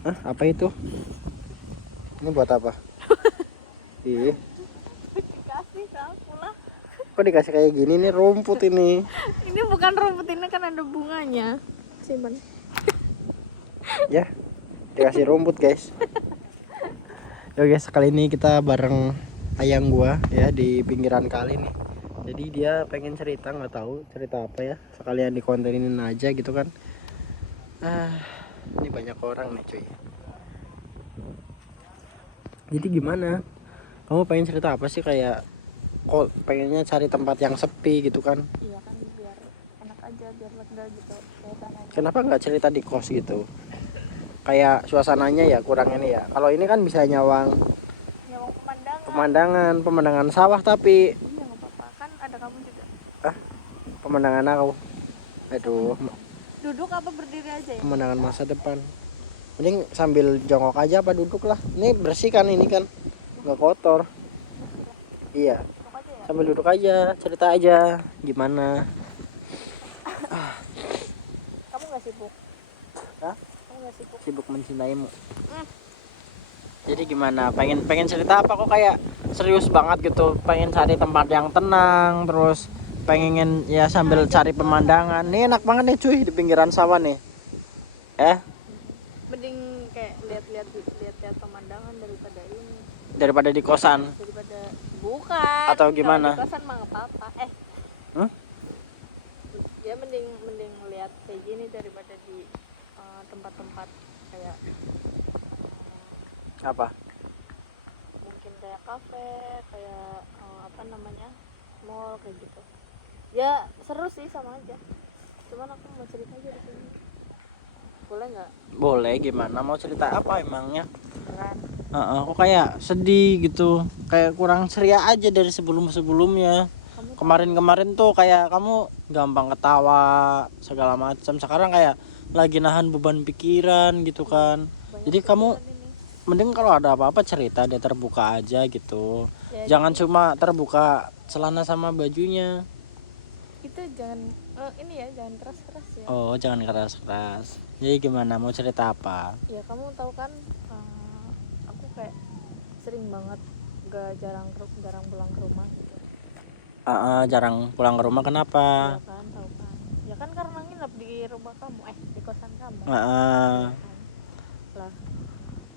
Hah, apa itu? Ini buat apa? Ih, Dikasih ke aku lah. kok dikasih kayak gini nih, rumput ini. Ini bukan rumput, ini kan ada bunganya. Simpan. Ya, dikasih rumput guys. Yo guys, kali ini kita bareng ayang gua ya di pinggiran kali nih. Jadi dia pengen cerita, nggak tahu cerita apa ya. Sekalian dikontenin aja gitu kan. Ini banyak orang nih cuy. Jadi gimana? Kamu pengen cerita apa sih, kayak kok pengennya cari tempat yang sepi gitu kan? Iya kan, biar enak aja, biar lega gitu suasananya. Kenapa nggak cerita di kos gitu? Kayak suasananya ya kurang ini ya. Kalau ini kan bisa nyawang Nyawang pemandangan. pemandangan sawah, tapi Iya nggak apa-apa, kan ada kamu juga. pemandangan aku. Aduh, Duduk apa berdiri aja ya? pemandangan masa depan. Mending sambil jongkok aja apa duduk lah. Ini bersih kan, ini kan nggak kotor. Iya, Duduk aja ya. sambil duduk aja, cerita aja gimana. Kamu nggak sibuk? Hah? Kamu nggak sibuk? Sibuk mencintaimu. Hmm. Jadi gimana? Pengen cerita apa, kok kayak serius banget gitu? Pengen cari tempat yang tenang, terus pengen ya sambil cari pemandangan. Nih enak banget nih cuy di pinggiran sawah nih. Mending kayak lihat-lihat pemandangan daripada ini. Daripada di kosan. Daripada bukan. Atau gimana? Kalau di kosan mah nggak apa-apa. Hah? Ya mending lihat kayak gini daripada di tempat-tempat kayak Apa? mungkin kayak kafe, kayak apa namanya, mall kayak gitu. Ya seru sih, sama aja. Cuman aku mau cerita aja di sini. Boleh nggak? Boleh, gimana? Mau cerita apa emangnya? Keren. Kok kayak sedih gitu. Kayak kurang ceria aja dari sebelum-sebelumnya. Kamu Kemarin-kemarin tuh kayak kamu gampang ketawa segala macam. Sekarang kayak lagi nahan beban pikiran gitu kan. banyak Jadi kamu pikiran ini. mending kalau ada apa-apa cerita deh, terbuka aja gitu. Jadi, Jangan cuma terbuka celana sama bajunya. itu jangan ini ya, jangan keras-keras ya. Oh, jangan keras-keras. Jadi gimana, mau cerita apa? Ya kamu tahu kan, aku kayak sering banget jarang pulang ke rumah gitu. Jarang pulang ke rumah, kenapa? Ya kan, tahu kan. Ya kan karena nginep di rumah kamu, di kosan kamu. Ah, Ya kan? Lah,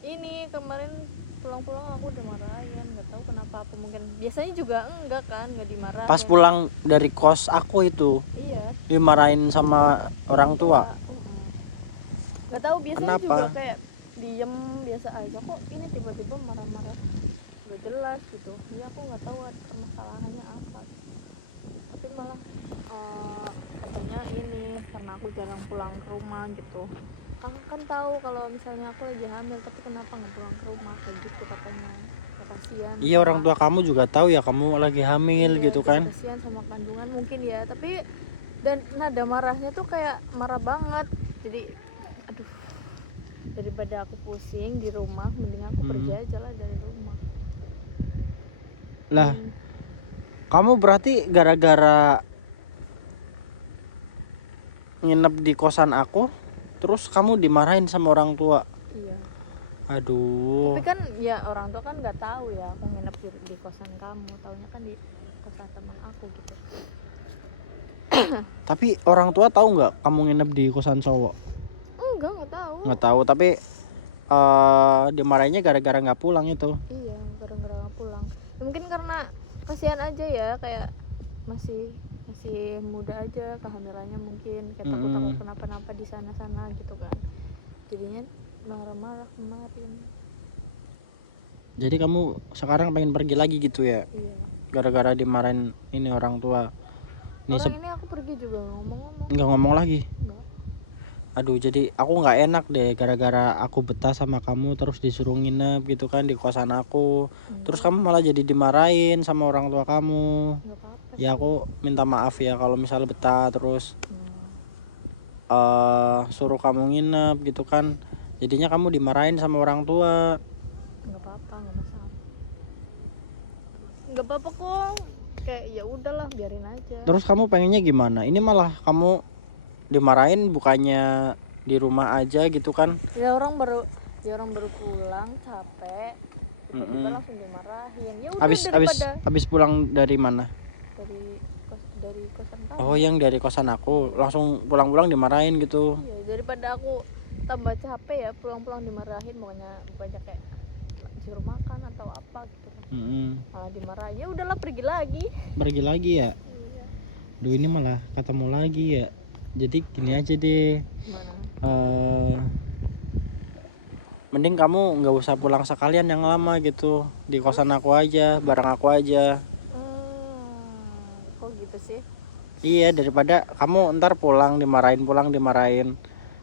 ini kemarin pulang-pulang aku udah marahin, nggak tahu kenapa, apa mungkin biasanya juga enggak kan, nggak dimarahin. pas pulang dari kos aku itu Iya. dimarahin sama orang tua. Nggak tahu, biasanya Kenapa? juga kayak diem biasa aja, kok ini tiba-tiba marah-marah nggak jelas gitu. Ya aku nggak tahu permasalahannya apa, tapi malah katanya ini karena aku jarang pulang ke rumah gitu. Kan tahu kalau misalnya aku lagi hamil, tapi kenapa nggak pulang ke rumah kayak gitu katanya. Ya, kasihan. Iya, orang tua kamu juga tahu ya kamu lagi hamil Iya, gitu kan. kasihan sama kandungan mungkin ya, tapi dan nada marahnya tuh kayak marah banget. Jadi aduh, daripada aku pusing di rumah, mending aku pergi aja lah dari rumah. Lah, kamu berarti gara-gara nginep di kosan aku terus kamu dimarahin sama orang tua. Iya. Aduh. Tapi kan ya orang tua kan nggak tahu ya aku nginep di kosan kamu, taunya kan di kosan teman aku gitu. Tapi orang tua tahu nggak kamu nginep di kosan cowok? Nggak tahu. Nggak tahu, tapi dimarahinnya gara-gara nggak pulang itu. Iya, gara-gara nggak pulang. Ya, mungkin karena kasihan aja ya, kayak masih muda aja kehamilannya, mungkin kayak takut kenapa-napa di sana gitu kan. Jadinya marah-marah kemarin. Jadi kamu sekarang pengen pergi lagi gitu ya? Iya. Gara-gara dimarahin ini orang tua. Ini aku pergi juga ngomong-ngomong. Nggak ngomong lagi. Nggak. Aduh, jadi aku nggak enak deh gara-gara aku betah sama kamu terus disuruh nginep gitu kan di kosan aku. Terus kamu malah jadi dimarahin sama orang tua kamu. Nggak apa-apa Ya sih. aku minta maaf ya kalau misal betah terus suruh kamu nginep gitu kan. Jadinya kamu dimarahin sama orang tua. Nggak apa-apa, nggak masalah. Nggak apa-apa kok. Kayak ya udahlah, biarin aja. Terus kamu pengennya gimana? Ini malah kamu dimarahin, bukannya di rumah aja gitu kan. Ya orang baru Ya orang baru pulang capek, tiba-tiba langsung dimarahin. Ya udah Habis pulang dari mana? dari kosan kamu. Oh, yang dari kosan aku. Langsung pulang-pulang dimarahin gitu. Iya, daripada aku tambah capek ya pulang-pulang dimarahin, makanya banyak kayak disuruh makan atau apa gitu. Malah dimarahin. Ya udahlah pergi lagi. Pergi lagi ya? Iya. Duh, ini malah ketemu lagi ya. Jadi gini aja deh. Gimana? Mending kamu nggak usah pulang sekalian yang lama gitu, di kosan aku aja, bareng aku aja. Kok gitu sih? Iya, daripada kamu ntar pulang dimarahin. Kok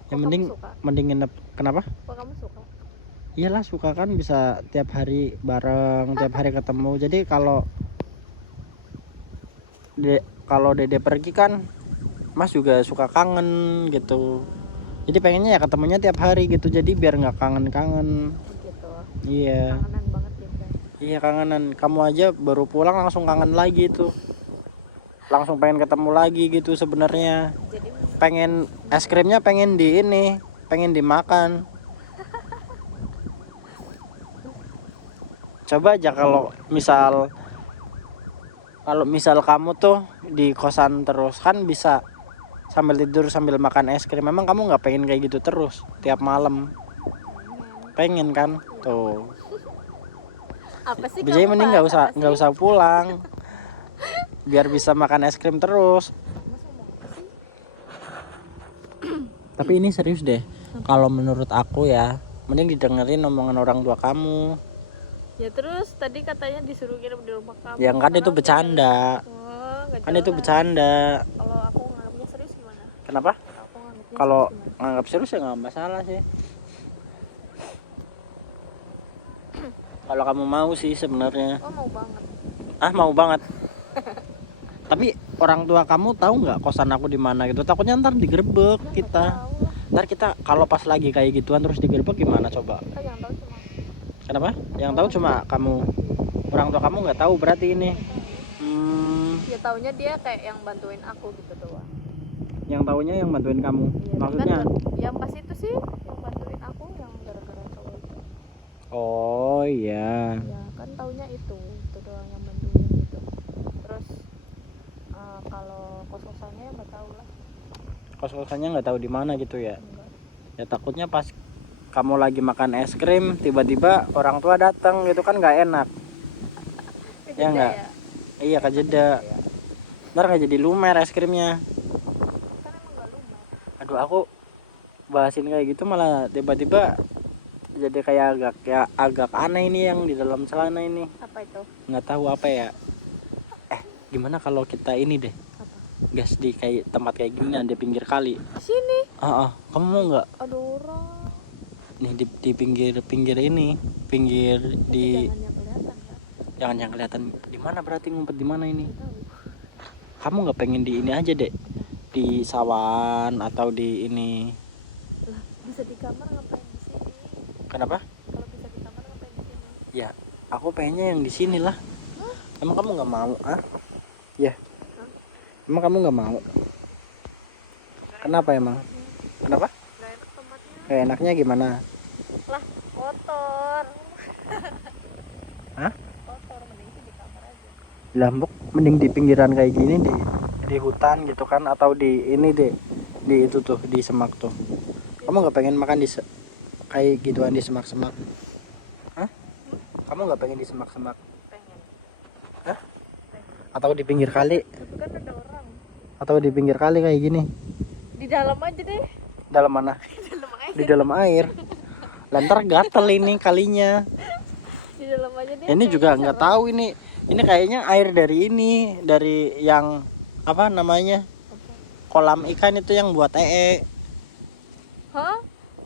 Yang mending kamu suka? mending nginep. Kenapa? Kok kamu suka? Iyalah, suka kan, bisa tiap hari bareng, tiap hari ketemu. Jadi kalau Dede pergi kan Mas juga suka kangen gitu. Jadi pengennya ya ketemunya tiap hari gitu, jadi biar nggak kangen-kangen. Gitu. Iya. Kangenan banget ya kan? Iya, kangenan. Kamu aja baru pulang langsung kangen lagi tuh. Langsung pengen ketemu lagi gitu sebenarnya. Jadi Pengen es krimnya pengen dimakan. Coba aja kalau misal kamu tuh di kosan terus kan bisa sambil tidur sambil makan es krim. Memang kamu nggak pengen kayak gitu terus tiap malam? Pengen kan? Tuh. apa sih Jadi kamu mending bahas nggak usah pulang, biar bisa makan es krim terus. Tapi ini serius deh. Kalau menurut aku ya, mending didengerin omongan orang tua kamu. Ya terus tadi katanya disuruh nginep di rumah kamu. Ya kan itu bercanda. Kan itu bercanda. Kalau aku nganggapnya serius gimana? Kenapa? Kalau nganggap serius ya nggak masalah sih. Kalau kamu mau sih sebenarnya. Oh, mau banget. Mau banget. Tapi orang tua kamu tahu nggak kosan aku di mana gitu? Takutnya ntar digerebek kita. Ntar kita kalau pas lagi kayak gituan terus digerebek gimana coba? Kan yang tahu cuma. Kenapa? Yang tahu cuma kamu. Orang tua kamu nggak tahu berarti ini. Ya taunya dia kayak yang bantuin aku gitu doang. Yang taunya yang bantuin kamu. Ya, Maksudnya? kan, yang pas itu sih yang bantuin aku yang gara-gara cowok itu. Oh iya. Ya kan taunya itu doang yang bantuin gitu. Terus kalau kos-kosannya ya nggak tahu lah. Kos-kosannya nggak tahu di mana gitu ya. Enggak. Ya takutnya pas kamu lagi makan es krim tiba-tiba orang tua datang gitu kan nggak enak. Ya nggak? Ya? Iya, kejeda. Ya. Ntar nggak jadi lumer es krimnya. Kan emang nggak lumer. Aduh, aku bahasin kayak gitu malah tiba-tiba jadi kayak agak aneh ini yang di dalam celana ini. Apa itu? Nggak tahu apa ya. Gimana kalau kita ini deh, Apa? gas di kayak tempat kayak gini di pinggir kali. Sini. Kamu mau nggak? Ada orang. Nih di pinggir ini, pinggir di. Jangan yang kelihatan kan? Jangan yang kelihatan. Di mana berarti ngumpet di mana ini? Tahu. Kamu nggak pengen di ini aja deh, di sawan atau di ini? Lah, bisa di kamar ngapain di sini? Kenapa? Kalau bisa di kamar ngapain di sini? Ya, aku pengennya yang di sini lah. Emang kamu nggak mau? Ya. Emang kamu nggak mau? Kenapa emang? Kenapa? Gak enak tempatnya. Kayak enaknya gimana? Lah, kotor. Hah? Kotor, mending sih di kamar aja. Lambok mending di pinggiran kayak gini di hutan gitu kan, atau di ini deh, di itu tuh, di semak tuh. Kamu nggak pengen makan kayak gituan di semak-semak? Kamu nggak pengen di semak-semak? Pengen. Atau di pinggir kali? Tapi kan ada orang. Atau di pinggir kali kayak gini? Di dalam aja deh. Dalam mana? Di dalam aja. Di dalam air. Lantar gatel ini kalinya. Di dalam aja deh. Ini juga nggak tahu ini. Ini kayaknya air dari yang apa namanya? Kolam ikan itu yang buat Hah?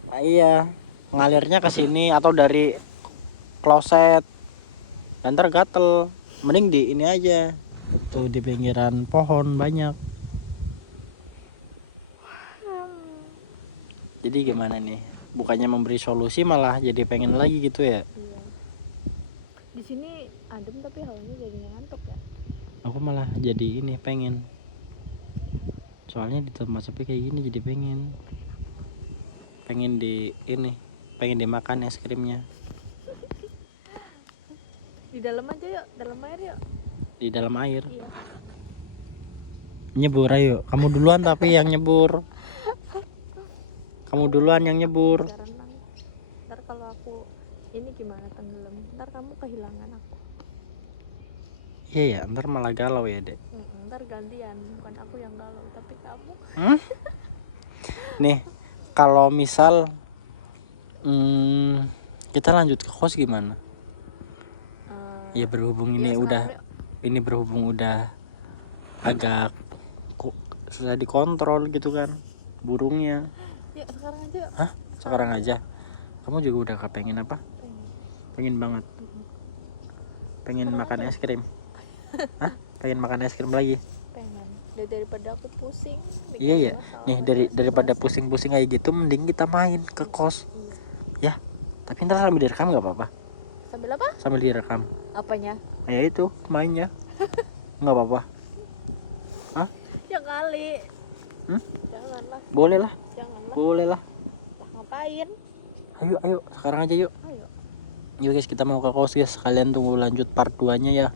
Nah, iya, ngalirnya ke sini atau dari kloset. Lantar gatel. Mending di ini aja. Tuh di pinggiran pohon banyak. Jadi gimana nih? Bukannya memberi solusi malah jadi pengen lagi gitu ya? Iya. Di sini adem tapi hawanya jadi ngantuk ya. Aku malah jadi ini pengen. Soalnya di tempat sepi kayak gini jadi pengen di ini pengen dimakan es krimnya. Di dalam aja yuk, dalam air yuk. Di dalam air. Iya. Nyebur ayo. Kamu duluan tapi yang nyebur. Kamu duluan yang nyebur. Bisa renang. Ntar kalau aku ini gimana tenggelam, ntar kamu kehilangan aku. Iya ya, ntar malah galau ya dek. Ntar gantian, bukan aku yang galau tapi kamu. Nih, kalau misal kita lanjut ke kos gimana? Ya berhubung ini sekarang berhubung udah agak susah dikontrol gitu kan burungnya. yuk sekarang aja yuk. Hah? Sekarang aja. Kamu juga udah kepengen apa? Pengen banget. Pengen Sekarang makan aja. es krim. Hah? Pengen makan es krim lagi? Pengen. Daripada aku pusing. Iya ya. Nih daripada pusing-pusing kayak gitu, mending kita main ke kos. Iya. Ya. Tapi ntar sambil direkam nggak apa-apa? Sambil apa? Sambil direkam. Apanya? Ya itu mainnya. Nggak apa-apa. Hah? Ya kali. Janganlah. Boleh lah. Janganlah. Boleh lah. Lah ngapain? Ayo sekarang aja yuk. Ayo. Yuk guys, kita mau ke kos guys. Kalian tunggu lanjut part 2 nya ya.